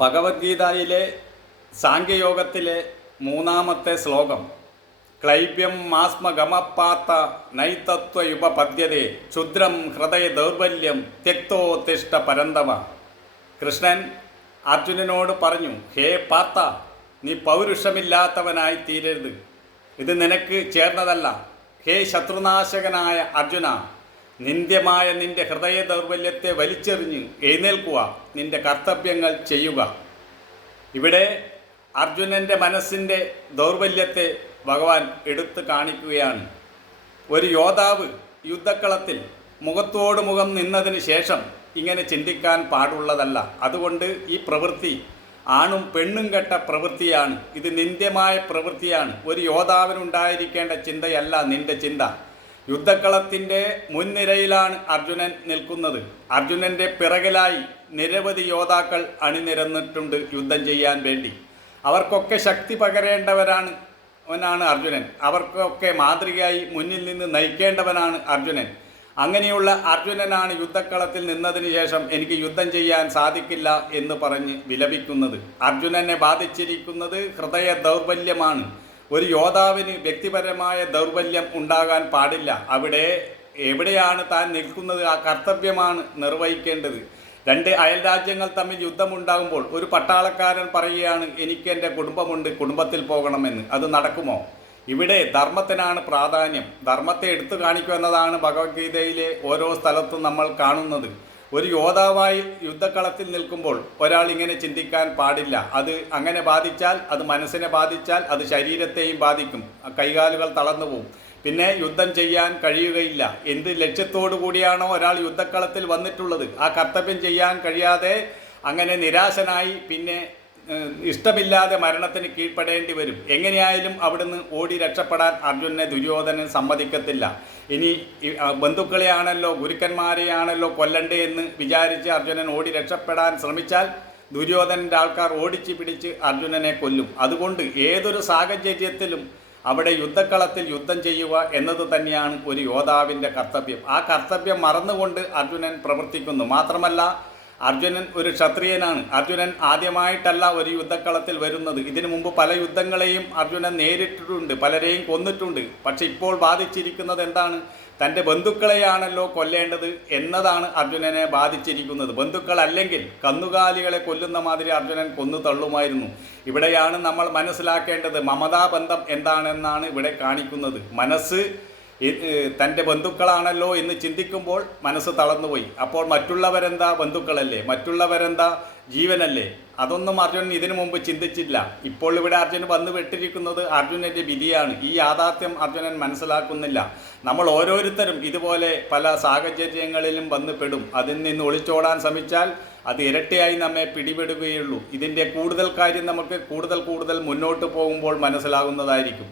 ഭഗവത്ഗീതയിലെ സാഖ്യയോഗത്തിലെ മൂന്നാമത്തെ ശ്ലോകം ക്ലൈബ്യം മാസ്മഗമപ്പാത്ത നൈതത്വയുപപദ്യതേ ക്ഷുദ്രം ഹൃദയ ദൗർബല്യം ത്യക്തോ തിഷ്ട പരന്തവ. കൃഷ്ണൻ അർജുനനോട് പറഞ്ഞു, ഹേ പാർത്ത, നീ പൗരുഷമില്ലാത്തവനായി തീരരുത്. ഇത് നിനക്ക് ചേർന്നതല്ല. ഹേ ശത്രുനാശകനായ അർജുന, നിന്ദ്യമായ നിന്റെ ഹൃദയ ദൗർബല്യത്തെ വലിച്ചെറിഞ്ഞ് എഴുന്നേൽക്കുക, നിന്റെ കർത്തവ്യങ്ങൾ ചെയ്യുക. ഇവിടെ അർജുനൻ്റെ മനസ്സിൻ്റെ ദൗർബല്യത്തെ ഭഗവാൻ എടുത്തു കാണിക്കുകയാണ്. ഒരു യോദ്ധാവ് യുദ്ധക്കളത്തിൽ മുഖത്തോട് മുഖം നിന്നതിന് ശേഷം ഇങ്ങനെ ചിന്തിക്കാൻ പാടുള്ളതല്ല. അതുകൊണ്ട് ഈ പ്രവൃത്തി ആണും പെണ്ണും കെട്ട പ്രവൃത്തിയാണ്. ഇത് നിന്ദ്യമായ പ്രവൃത്തിയാണ്. ഒരു യോദ്ധാവിനുണ്ടായിരിക്കേണ്ട ചിന്തയല്ല നിന്റെ ചിന്ത. യുദ്ധക്കളത്തിൻ്റെ മുൻനിരയിലാണ് അർജുനൻ നിൽക്കുന്നത്. അർജുനൻ്റെ പിറകിലായി നിരവധി യോദ്ധാക്കൾ അണിനിരന്നിട്ടുണ്ട് യുദ്ധം ചെയ്യാൻ വേണ്ടി. അവർക്കൊക്കെ ശക്തി പകരേണ്ടവരാണ് അർജുനൻ. അവർക്കൊക്കെ മാതൃകയായി മുന്നിൽ നിന്ന് നയിക്കേണ്ടവനാണ് അർജുനൻ. അങ്ങനെയുള്ള അർജുനനാണ് യുദ്ധക്കളത്തിൽ നിന്നതിന് ശേഷം എനിക്ക് യുദ്ധം ചെയ്യാൻ സാധിക്കില്ല എന്ന് പറഞ്ഞ് വിലപിക്കുന്നത്. അർജുനനെ ബാധിച്ചിരിക്കുന്നത് ഹൃദയ ദൗർബല്യമാണ്. ഒരു യോദ്ധാവിന് വ്യക്തിപരമായ ദൗർബല്യം ഉണ്ടാകാൻ പാടില്ല. എവിടെയാണ് താൻ നിൽക്കുന്നത്, ആ കർത്തവ്യമാണ് നിർവഹിക്കേണ്ടത്. രണ്ട് അയൽരാജ്യങ്ങൾ തമ്മിൽ യുദ്ധമുണ്ടാകുമ്പോൾ ഒരു പട്ടാളക്കാരൻ പറയുകയാണ്, എനിക്ക് എൻ്റെ കുടുംബമുണ്ട്, കുടുംബത്തിൽ പോകണമെന്ന്. അത് നടക്കുമോ? ഇവിടെ ധർമ്മത്തിനാണ് പ്രാധാന്യം. ധർമ്മത്തെ എടുത്തു കാണിക്കുക എന്നതാണ് ഭഗവത്ഗീതയിലെ ഓരോ സ്ഥലത്തും നമ്മൾ കാണുന്നത്. ഒരു യോദ്ധാവായി യുദ്ധക്കളത്തിൽ നിൽക്കുമ്പോൾ ഒരാൾ ഇങ്ങനെ ചിന്തിക്കാൻ പാടില്ല. അത് അങ്ങനെ ബാധിച്ചാൽ, അത് മനസ്സിനെ ബാധിച്ചാൽ അത് ശരീരത്തെയും ബാധിക്കും. കൈകാലുകൾ തളർന്നു പോകും. പിന്നെ യുദ്ധം ചെയ്യാൻ കഴിയുകയില്ല. എന്ത് ലക്ഷ്യത്തോടു കൂടിയാണോ ഒരാൾ യുദ്ധക്കളത്തിൽ വന്നിട്ടുള്ളത്, ആ കർത്തവ്യം ചെയ്യാൻ കഴിയാതെ അങ്ങനെ നിരാശനായി പിന്നെ ഇഷ്ടമില്ലാതെ മരണത്തിന് കീഴ്പ്പെടേണ്ടി വരും. എങ്ങനെയായാലും അവിടുന്ന് ഓടി രക്ഷപ്പെടാൻ അർജുനനെ ദുര്യോധനൻ സമ്മതിക്കത്തില്ല. ഇനി ബന്ധുക്കളെയാണല്ലോ, ഗുരുക്കന്മാരെയാണല്ലോ കൊല്ലണ്ടേ എന്ന് വിചാരിച്ച് അർജുനൻ ഓടി രക്ഷപ്പെടാൻ ശ്രമിച്ചാൽ ദുര്യോധനൻ്റെ ആൾക്കാർ ഓടിച്ചു പിടിച്ച് അർജുനനെ കൊല്ലും. അതുകൊണ്ട് ഏതൊരു സാഹചര്യത്തിലും അവിടെ യുദ്ധക്കളത്തിൽ യുദ്ധം ചെയ്യുക എന്നത് തന്നെയാണ് ഒരു യോദ്ധാവിൻ്റെ കർത്തവ്യം. ആ കർത്തവ്യം മറന്നുകൊണ്ട് അർജുനൻ പ്രവർത്തിക്കുന്നു. മാത്രമല്ല, അർജുനൻ ഒരു ക്ഷത്രിയനാണ്. അർജുനൻ ആദ്യമായിട്ടല്ല ഒരു യുദ്ധക്കളത്തിൽ വരുന്നത്. ഇതിനു മുമ്പ് പല യുദ്ധങ്ങളെയും അർജുനൻ നേരിട്ടിട്ടുണ്ട്, പലരെയും കൊന്നിട്ടുണ്ട്. പക്ഷെ ഇപ്പോൾ ബാധിച്ചിരിക്കുന്നത് എന്താണ്? തൻ്റെ ബന്ധുക്കളെയാണല്ലോ കൊല്ലേണ്ടത് എന്നതാണ് അർജുനനെ ബാധിച്ചിരിക്കുന്നത്. ബന്ധുക്കളല്ലെങ്കിൽ കന്നുകാലികളെ കൊല്ലുന്ന മാതിരി അർജുനൻ കൊന്നു തള്ളുമായിരുന്നു. ഇവിടെയാണ് നമ്മൾ മനസ്സിലാക്കേണ്ടത് മമതാബന്ധം എന്താണെന്നാണ് ഇവിടെ കാണിക്കുന്നത്. മനസ്സ് തൻ്റെ ബന്ധുക്കളാണല്ലോ എന്ന് ചിന്തിക്കുമ്പോൾ മനസ്സ് തളർന്നുപോയി. അപ്പോൾ മറ്റുള്ളവരെന്താ? ബന്ധുക്കളല്ലേ? മറ്റുള്ളവരെന്താ? ജീവനല്ലേ? അതൊന്നും അർജുനൻ ഇതിനു മുമ്പ് ചിന്തിച്ചില്ല. ഇപ്പോൾ ഇവിടെ അർജുനൻ വന്നു പെട്ടിരിക്കുന്നത് അർജുനൻ്റെ വിധിയാണ്. ഈ യാഥാർത്ഥ്യം അർജുനൻ മനസ്സിലാക്കുന്നില്ല. നമ്മൾ ഓരോരുത്തരും ഇതുപോലെ പല സാഹചര്യങ്ങളിലും വന്നു പെടും. അതിൽ നിന്ന് ഒളിച്ചോടാൻ ശ്രമിച്ചാൽ അത് ഇരട്ടിയായി നമ്മെ പിടിപെടുകയുള്ളൂ. ഇതിൻ്റെ കൂടുതൽ കാര്യം നമുക്ക് കൂടുതൽ മുന്നോട്ട് പോകുമ്പോൾ മനസ്സിലാകുന്നതായിരിക്കും.